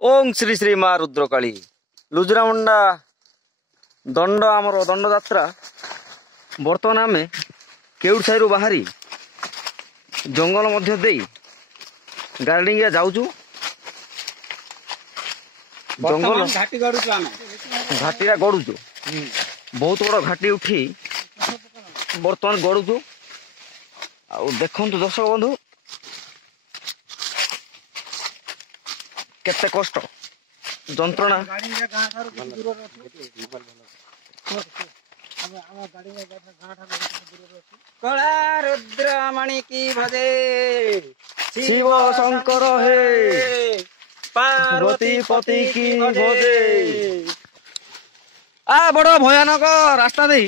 ओं श्री श्री माँ रुद्रकाली लुजरामुंडा दंड आमर दंड यात्रा बर्तमान आम केउट साई बाहरी जंगल मध्य दे गार्डेनिंग जाऊचु जंगल घाटी गड़ुचु बहुत बड़ घाटी उठी बर्तमान गड़ुचु आ देखु दर्शक बंधु केते कष्ट जंत्रणा कला रुद्रमणि की भजे शिव शंकर हे पार्वती पति की भजे। आ बड़ भयानक रास्ता दे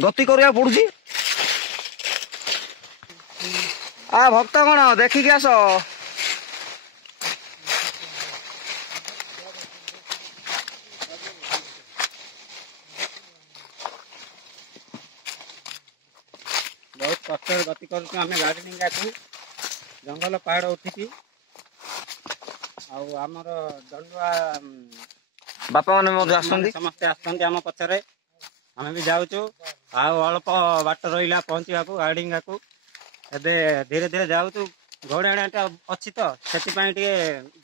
गति करिया पड़ुची। आ भक्तगण देखिक आस बहुत कष्ट गति कर गार्डेनिंग जंगल पहाड़ उठी आमर दंडुआ बापा माने समस्ते आम पछरे आम भी जाऊँ अल्प बाट रहा पहुँचा गार्डेनिंग को धीरे धीरे जाऊँ घोड़ाटा अच्छी तो से धीरे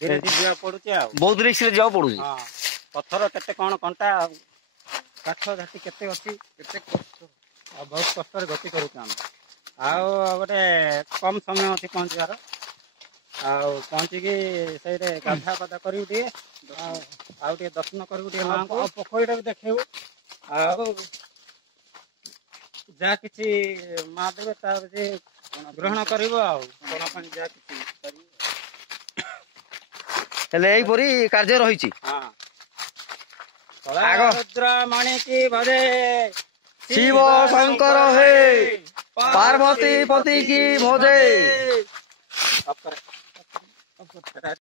धीरे जा पड़ू बहुत रिस्क रे जाओ पड़ू पत्थर केते कौन कंटा काठ झाटी केते अच्छी बहुत कष्ट गति करूँ गोटे कम समय अच्छी पहुँचार पहुँचिकी से गाधा पाधा कर दर्शन कर पोखरी भी देखू जा कि माँ देवे तार ग्रहण कर कार्य रही रुद्रमणि की भजे शिव शंकर हे पार्वती पति की भजे।